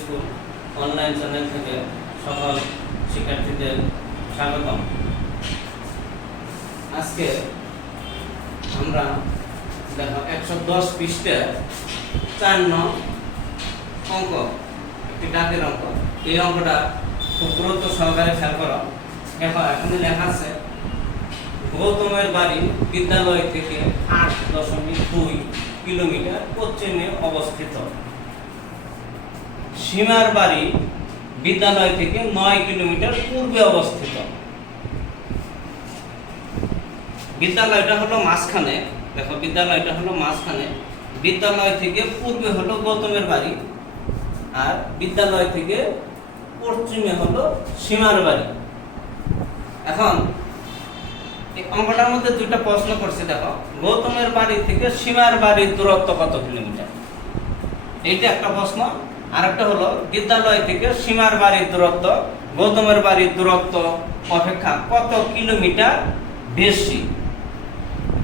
School online channel থেকে সকল শিক্ষার্থীদের স্বাগতম। আজকে আমরা দেখো একশো দশ চার অঙ্ক, একটি ডাকের অঙ্ক। এই অঙ্কটা খুব গুরুত্ব সহকারে খেয়াল করো। দেখো, এখানে লেখা আছে, গৌতমের বাড়ি বিদ্যালয় থেকে আট দশমিক দুই কিলোমিটার পশ্চিমে অবস্থিত। সীমার বাড়ি বিদ্যালয় থেকে নয় কিলোমিটার পূর্বে অবস্থিত। বিদ্যালয়টা হলো মাঝখানে, দেখো বিদ্যালয়টা হলো মাঝখানে। বিদ্যালয় থেকে পূর্বে হলো গৌতমের বাড়ি আর বিদ্যালয় থেকে পশ্চিমে হলো সীমার বাড়ি। এখন, এই অঙ্কটার মধ্যে দুইটা প্রশ্ন করছে, দেখো। গৌতমের বাড়ি থেকে সীমার বাড়ির দূরত্ব কত কিলোমিটার? এইটা একটা প্রশ্ন। আর একটা হলো বিদ্যালয় থেকে সীমার বাড়ির দূরত্ব, গৌতমের বাড়ির দূরত্ব অপেক্ষা কত কিলোমিটার বেশি?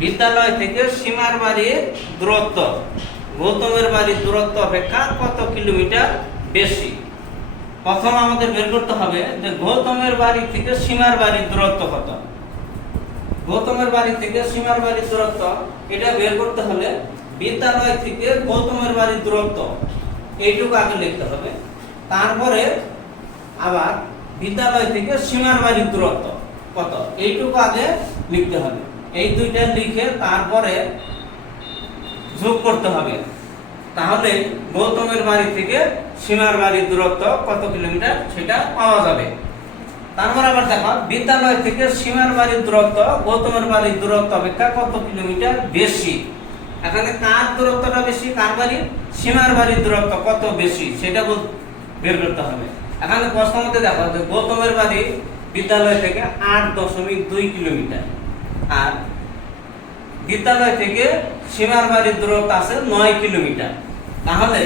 বিদ্যালয় থেকে সীমার বাড়ির দূরত্ব, গৌতমের বাড়ির দূরত্ব অপেক্ষা কত কিলোমিটার বেশি? প্রথম আমাদের বের করতে হবে যে গৌতমের বাড়ি থেকে সীমার বাড়ির দূরত্ব কত? গৌতমের বাড়ি থেকে সীমার বাড়ির দূরত্ব, এটা বের করতে হলে বিদ্যালয় থেকে গৌতমের বাড়ির দূরত্ব এইটুকু আগে লিখতে হবে। তারপরে আবার বিদ্যালয় থেকে সীমার বাড়ির দূরত্ব কত? এইটুকু আগে লিখতে হবে। এই দুইটা লিখে তারপরে যোগ করতে হবে। তাহলে গৌতমের বাড়ি থেকে সীমার বাড়ির দূরত্ব কত কিলোমিটার? সেটা পাওয়া যাবে। তারপর আবার দেখো, বিদ্যালয় থেকে সীমার বাড়ির দূরত্ব, গৌতমের বাড়ির দূরত্ব অপেক্ষা কত কিলোমিটার বেশি? এখানে কার দূরত্বটা বেশি, কার বাড়ির সীমার বাড়ির দূরত্ব কত বেশি, সেটা বের করতে হবে। এখানে প্রশ্ন মধ্যে দেখো যে গৌতমের বাড়ি বিদ্যালয় থেকে আট দশমিক দুই কিলোমিটার। আর বিদ্যালয় থেকে সীমার বাড়ির দূরত্ব আছে নয় কিলোমিটার। তাহলে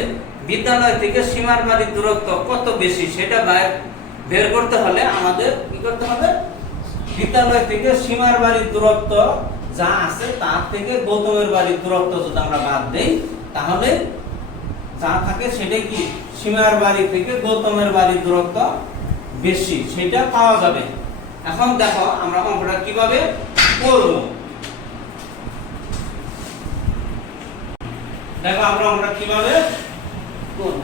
বিদ্যালয় থেকে সীমার বাড়ির দূরত্ব কত বেশি, সেটা বাইর বের করতে হলে আমাদের কি করতে হবে? বিদ্যালয় থেকে সীমার বাড়ির দূরত্ব যা আছে তার থেকে গৌতমের বাড়ির দূরত্ব যদি আমরা বাদ দেই, তাহলে যা থাকে সেটাই কি? সীমার বাড়ি থেকে গৌতমের বাড়ির দূরত্ব বেশি, সেটা পাওয়া যাবে। এখন দেখো আমরা অঙ্কটা কীভাবে করব। দেখো আমরা অঙ্কটা কীভাবে করব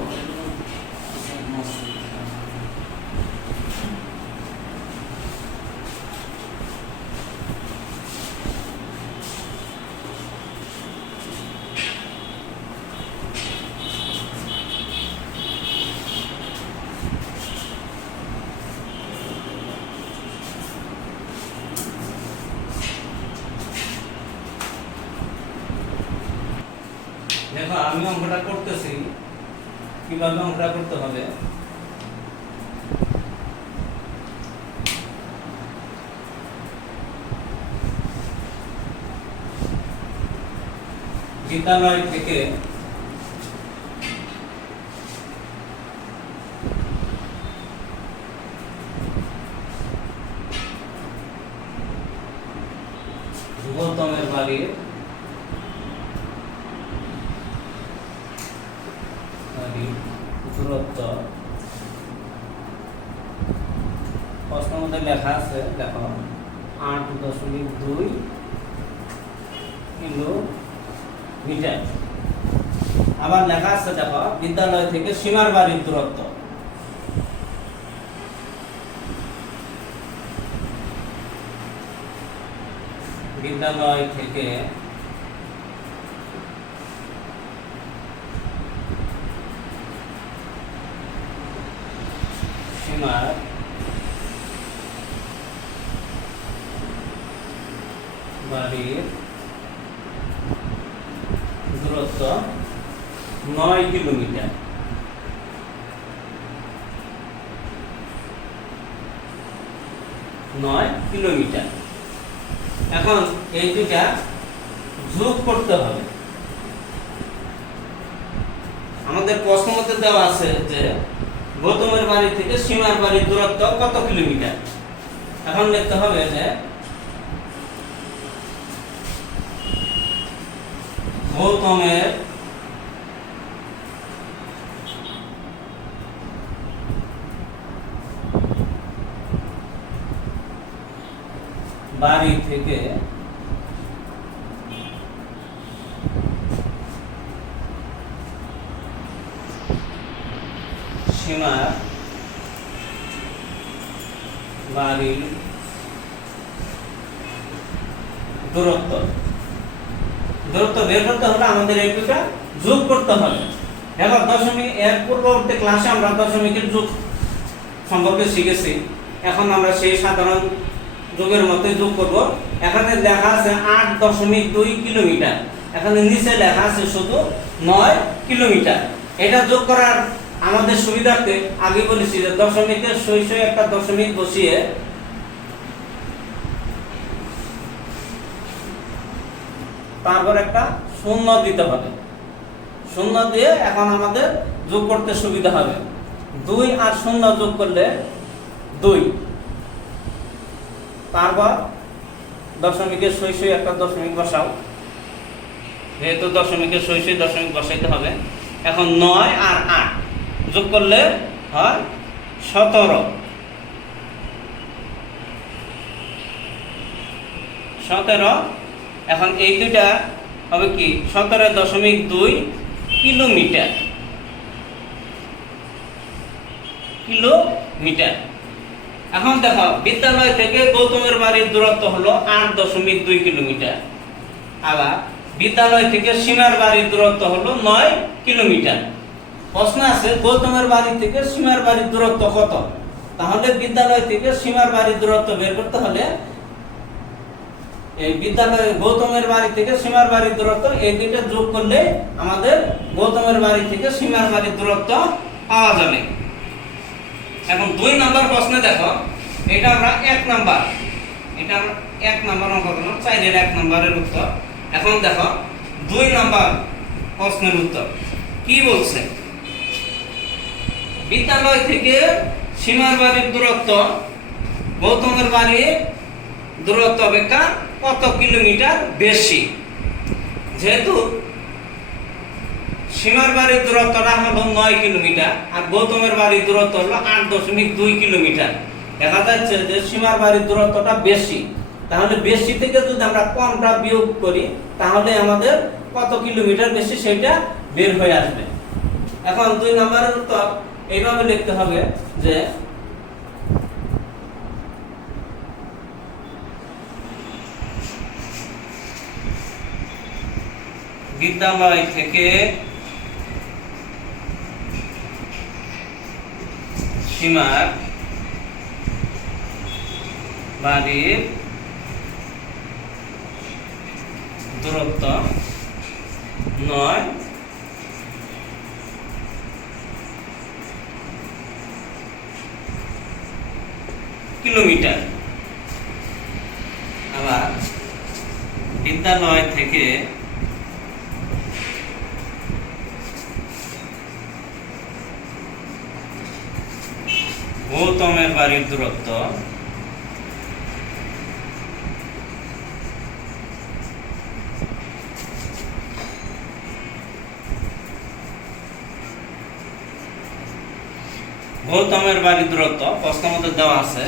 দেখো আমি অঙ্কটা করতেছি কীভাবে অঙ্কটা করতে হবে। বিদ্যালয় থেকে গৌতমের বাড়ির বাড়ির দূরত্ব প্রশ্নের মধ্যে লেখা আছে, দেখো, আট দশমিক দুই কিলোমিটার আবার লেখা আছে, দেখো, বিদ্যালয় থেকে সীমার বাড়ির দূরত্ব। বিদ্যালয় থেকে সীমার বাড়ির দূরত্ব নয় কিলোমিটার। নয় কিলোমিটার। এখন এই দুটা যোগ করতে হবে। আমাদের প্রশ্ন মধ্যে দেওয়া আছে যে গৌতমের বাড়ি থেকে সীমার বাড়ির দূরত্ব কত কিলোমিটার? এখন লিখতে হবে যে গৌতমের বাড়ি থেকে সীমার বাড়ির দূরত্ব। দূরত্ব বের করতে হলে আমাদের এই যোগ করতে হবে। এবার দশমিক, এর পূর্ববর্তী ক্লাসে আমরা দশমিকের যোগ সম্পর্কে শিখেছি। এখন আমরা সেই সাধারণ যোগের মতোই যোগ করব। এখানে লেখা আছে আট দশমিক দুই কিলোমিটার। এখানে নিচে লেখা আছে শুধু নয় কিলোমিটার। এটা যোগ করার আমাদের সুবিধার্থে আগে বলেছি যে দশমিকের শৈশব একটা দশমিক বসিয়ে তারপর একটা শূন্য দিতে হবে। শূন্য দিয়ে এখন আমাদের যোগ করতে সুবিধা হবে। দুই আর শূন্য যোগ করলে দুই। তারপর দশমিকের শৈশব একটা দশমিক বসাও। যেহেতু দশমিকের শৈশব দশমিক বসাইতে হবে, এখন নয় আর আট যোগ করলে হয় সতেরো। সতেরো এখন এই দুইটা হবে কি সতেরো দশমিক দুই কিলোমিটার। কিলোমিটার। এখন দেখো, বিদ্যালয় থেকে গৌতমের বাড়ির দূরত্ব হলো আট দশমিক দুই কিলোমিটার। আবার বিদ্যালয় থেকে সীমার বাড়ির দূরত্ব হলো নয় কিলোমিটার। প্রশ্ন আছে, গৌতমের বাড়ি থেকে সীমার বাড়ির দূরত্ব কত? তাহলে বিদ্যালয় থেকে সীমার বাড়ির দূরত্ব বের করতে হলে এই বিদ্যালয় গৌতমের বাড়ি থেকে সীমার বাড়ির দূরত্ব, এই দুইটা যোগ করলে আমাদের গৌতমের বাড়ি থেকে সীমার বাড়ির দূরত্ব পাওয়া যাবে। এখন দুই নাম্বার প্রশ্নে দেখো, এটা আমরা এক নাম্বার, এটা আমরা এক নাম্বার অঙ্ক করলাম চাইলের এক নাম্বারের উত্তর। এখন দেখো, দুই নাম্বার প্রশ্নের উত্তর, কি বলছে? বিদ্যালয় থেকে সীমার বাড়ির দূরত্ব, গৌতমের বাড়ির দূরত্ব অপেক্ষা কত কিলোমিটার বেশি? যেহেতু সীমার বাড়ির দূরত্বটা হলো নয় কিলোমিটার, আর গৌতমের বাড়ির দূরত্ব হলো আট দশমিক দুই কিলোমিটার। দেখা যাচ্ছে যে সীমার বাড়ির দূরত্বটা বেশি। তাহলে বেশি থেকে যদি আমরা কমটা বিয়োগ করি, তাহলে আমাদের কত কিলোমিটার বেশি সেটা বের হয়ে আসবে। এখন দুই নম্বরের উত্তর, এইভাবে লিখতে হবে যে বিদ্যালয় থেকে সীমার বাড়ির দূরত্ব নয়। কিলোমিটার। আবার বিদ্যালয় থেকে গৌতমের বাড়ির দূরত্ব। গৌতমের বাড়ির দূরত্ব, প্রশ্ন মধ্যে দেওয়া আছে,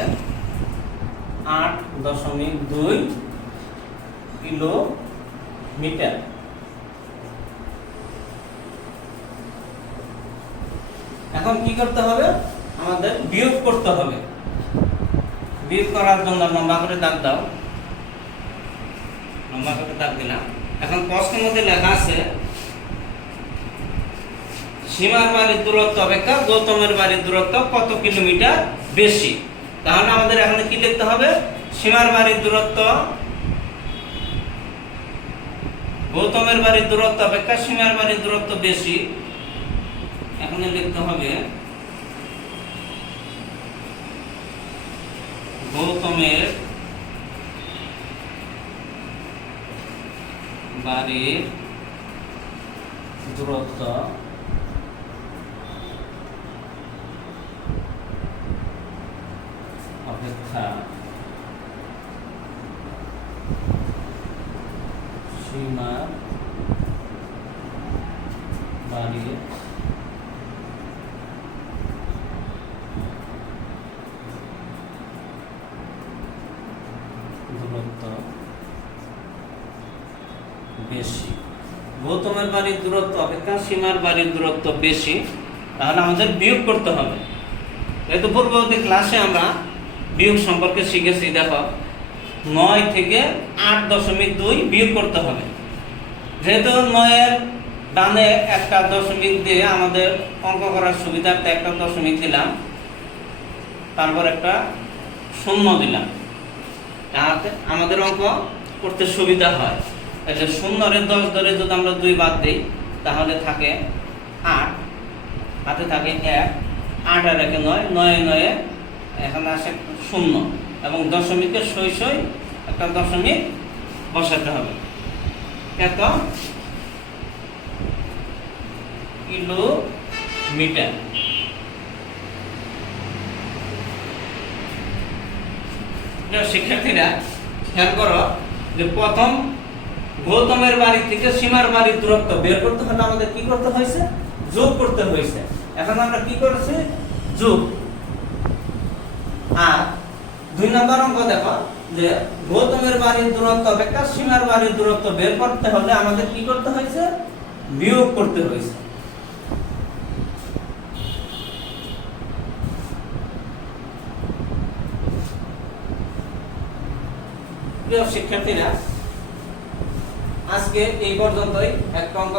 আট দশমিক দুই কিলোমিটার। এখন কি করতে হবে? আমাদের বিয়োগ করতে হবে। বিয়োগ করার জন্য লম্বা করে দাগ দাও। লম্বা করে দাগ দিলাম। এখন প্রশ্নের মধ্যে লেখা আছে, সীমার বাড়ির দূরত্ব অপেক্ষা গৌতমের বাড়ির দূরত্ব কত কিলোমিটার বেশি? তাহলে আমাদের এখানে কি লিখতে হবে? সীমার বাড়ির দূরত্ব, গৌতমের বাড়ির দূরত্ব অপেক্ষা সীমার বাড়ির দূরত্ব বেশি। এখানে লিখতে হবে গৌতমের বাড়ির দূরত্ব অপেক্ষা সীমার বাড়ির দূরত্ব বেশি গৌতমের বাড়ির দূরত্ব, অপেক্ষা সীমার বাড়ির দূরত্ব বেশি, তাহলে আমাদের বিয়োগ করতে হবে। যেহেতু পূর্ববর্তী ক্লাসে আমরা বিয়োগ সম্পর্কে শিখেছি, দেখো, নয় থেকে আট দশমিক দুই বিয়োগ করতে হবে। যেহেতু নয়ের ডানে একটা দশমিক দিয়ে আমাদের অঙ্ক করার সুবিধার্থে একটা দশমিক দিলাম, তারপর একটা শূন্য দিলাম আমাদের অঙ্ক করতে সুবিধা হয়। তাহলে শূন্যরে দশ ধরে যদি আমরা দুই বাদ দিই, তাহলে থাকে আট। হাতে থাকে এক, আট আর একে নয় নয়, নয়ে এখানে আসে শূন্য। এবং দশমিকের সই সই একটা দশমিক বসাতে হবে। এত কিলোমিটার। শিক্ষার্থীরা, খেয়াল করো যে প্রথম গৌতমের বাড়ি থেকে সীমার বাড়ির দূরত্ব বের করতে হলে আমাদের কি করতে হয়েছে? যোগ করতে হয়েছে। এখন আমরা কি করেছি? যোগ। আর দুই নম্বর অঙ্ক দেখো, যে গৌতমের বাড়ির দূরত্ব অপেক্ষা সীমার বাড়ির দূরত্ব বের করতে হলে আমাদের কি করতে হয়েছে? বিয়োগ করতে হয়েছে। প্রিয় শিক্ষার্থীরা আজকে এই পর্যন্তই। একটা অঙ্ক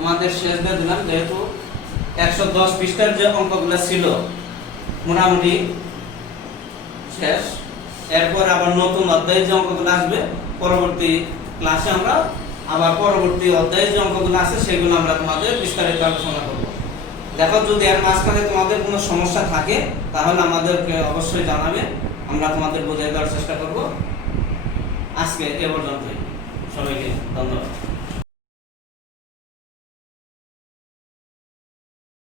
আমাদের শেষ দিয়ে দিলাম, যেহেতু একশো দশ পৃষ্ঠার যে অঙ্কগুলো ছিল, মোটামুটি শেষ। এরপর আবার নতুন অধ্যায়ের যে অঙ্কগুলো আসবে, পরবর্তী ক্লাসে আমরা আবার পরবর্তী অধ্যায়ের যে অঙ্কগুলো আছে, সেগুলো আমরা তোমাদের বিস্তারিত আলোচনা করব। দেখো, যদি এর মাঝখানে তোমাদের কোনো সমস্যা থাকে, তাহলে আমাদেরকে অবশ্যই জানাবে। আমরা তোমাদের বোঝাই দেওয়ার চেষ্টা করব। আজকে এ পর্যন্তই। 稍微给你等等。